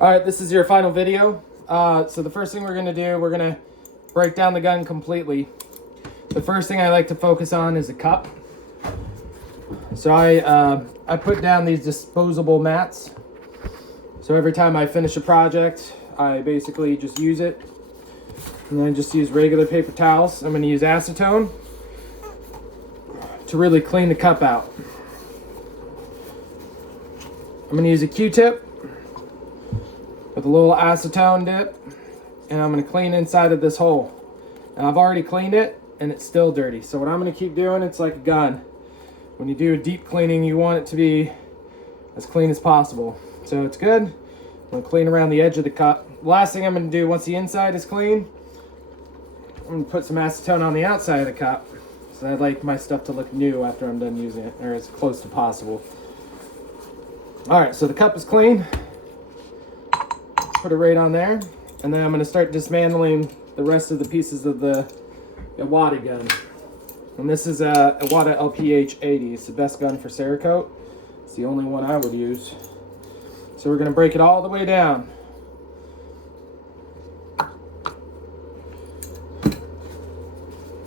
All right, this is your final video. So the first thing we're gonna do, we're gonna break down the gun completely. The first thing I like to focus on is the cup. So I put down these disposable mats. So every time I finish a project, I basically just use it. And then I just use regular paper towels. I'm gonna use acetone to really clean the cup out. I'm gonna use a Q-tip with a little acetone dip, and I'm gonna clean inside of this hole. And I've already cleaned it, and it's still dirty. So what I'm gonna keep doing, it's like a gun. When you do a deep cleaning, you want it to be as clean as possible. So it's good. I'm gonna clean around the edge of the cup. The last thing I'm gonna do, once the inside is clean, I'm gonna put some acetone on the outside of the cup. So I like my stuff to look new after I'm done using it, or as close to possible. All right, so the cup is clean. Put it right on there, and then I'm going to start dismantling the rest of the pieces of the Iwata gun. And this is a Iwata LPH-80. It's the best gun for Cerakote. It's the only one I would use. So we're going to break it all the way down.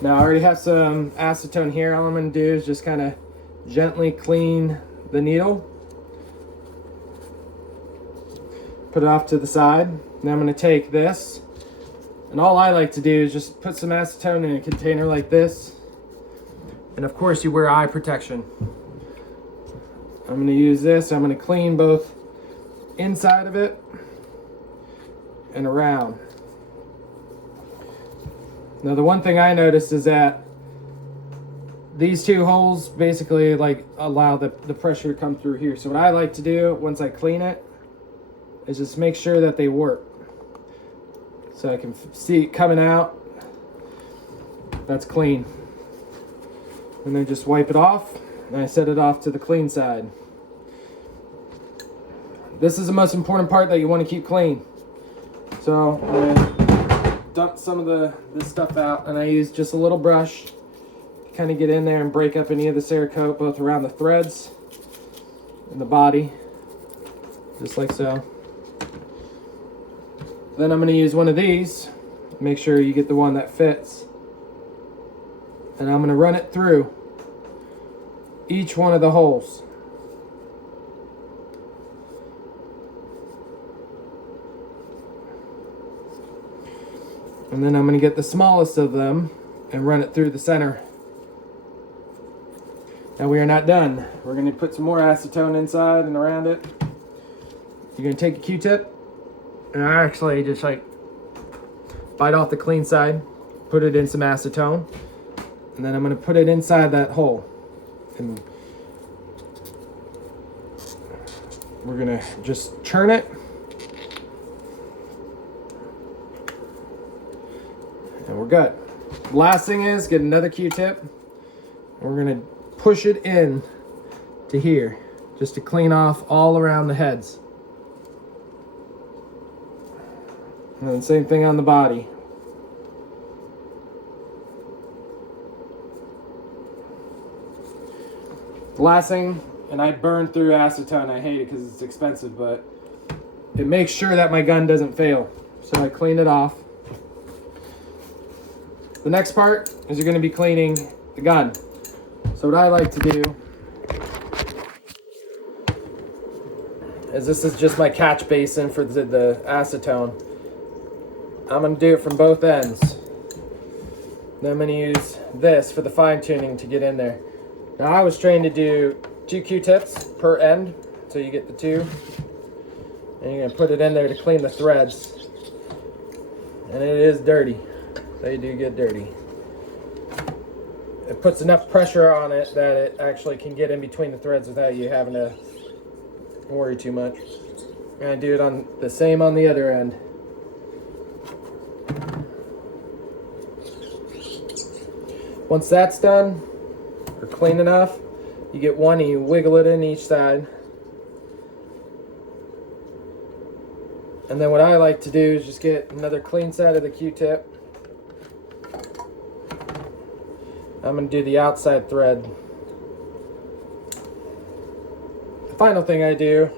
Now I already have some acetone here. All I'm going to do is just kind of gently clean the needle. Put it off to the side. Now I'm going to take this, and all I like to do is just put some acetone in a container like this, and of course you wear eye protection. I'm going to use this. I'm going to clean both inside of it and around. Now the one thing I noticed is that these two holes basically like allow the pressure to come through here. So what I like to do once I clean it is just make sure that they work. So I can see it coming out. That's clean. And then just wipe it off, and I set it off to the clean side. This is the most important part that you want to keep clean. So I'm gonna dump some of this stuff out, and I use just a little brush to kind of get in there and break up any of the Cerakote, both around the threads and the body, just like so. Then I'm going to use one of these. Make sure you get the one that fits. And I'm going to run it through each one of the holes. And then I'm going to get the smallest of them and run it through the center. Now we are not done. We're going to put some more acetone inside and around it. You're going to take a Q-tip, and I actually just like bite off the clean side, put it in some acetone, and then I'm going to put it inside that hole. And we're going to just churn it. And we're good. Last thing is get another Q-tip, and we're going to push it in to here just to clean off all around the heads. And then same thing on the body. The last thing, and I burn through acetone. I hate it because it's expensive, but it makes sure that my gun doesn't fail. So I clean it off. The next part is you're going to be cleaning the gun. So what I like to do is this is just my catch basin for the acetone. I'm going to do it from both ends. Then I'm going to use this for the fine tuning to get in there. Now I was trained to do 2 Q-tips per end, so you get the 2. And you're going to put it in there to clean the threads. And it is dirty. They do get dirty. It puts enough pressure on it that it actually can get in between the threads without you having to worry too much. And I do it on the same on the other end. Once that's done, or clean enough, you get one and you wiggle it in each side. And then what I like to do is just get another clean side of the Q-tip. I'm going to do the outside thread. The final thing I do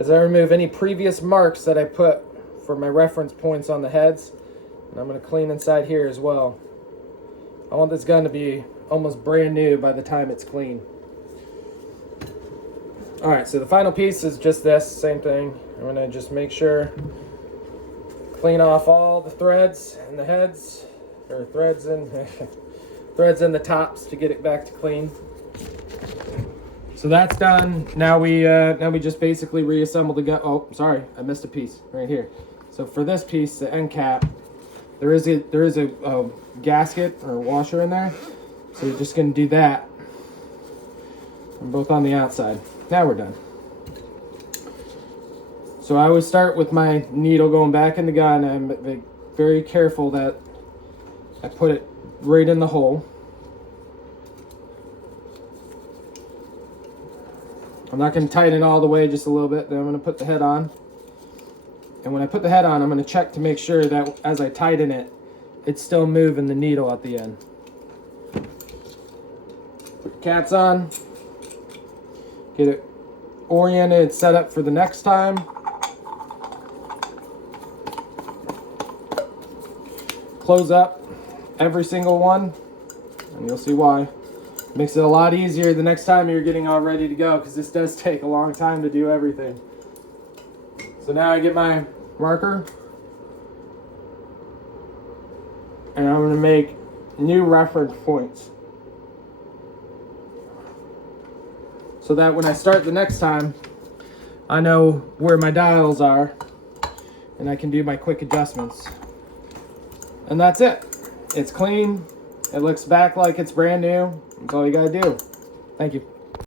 is I remove any previous marks that I put for my reference points on the heads. And I'm going to clean inside here as well. I want this gun to be almost brand new by the time it's clean. Alright, so the final piece is just this, same thing. I'm going to just make sure, clean off all the threads and the heads, or threads and threads in the tops to get it back to clean. So that's done. Now we just basically reassemble the gun. Oh, sorry, I missed a piece right here. So for this piece, the end cap, there is a gasket or a washer in there. So you're just going to do that. And both on the outside. Now we're done. So I always start with my needle going back in the gun. I'm very careful that I put it right in the hole. I'm not going to tighten it all the way, just a little bit. Then I'm going to put the head on. And when I put the head on, I'm going to check to make sure that as I tighten it, it's still moving the needle at the end. Put the caps on. Get it oriented, set up for the next time. Close up every single one, and you'll see why. Makes it a lot easier the next time you're getting all ready to go, because this does take a long time to do everything. So now I get my marker, and I'm going to make new reference points, so that when I start the next time, I know where my dials are, and I can do my quick adjustments. And that's it. It's clean. It looks back like it's brand new. That's all you gotta do. Thank you.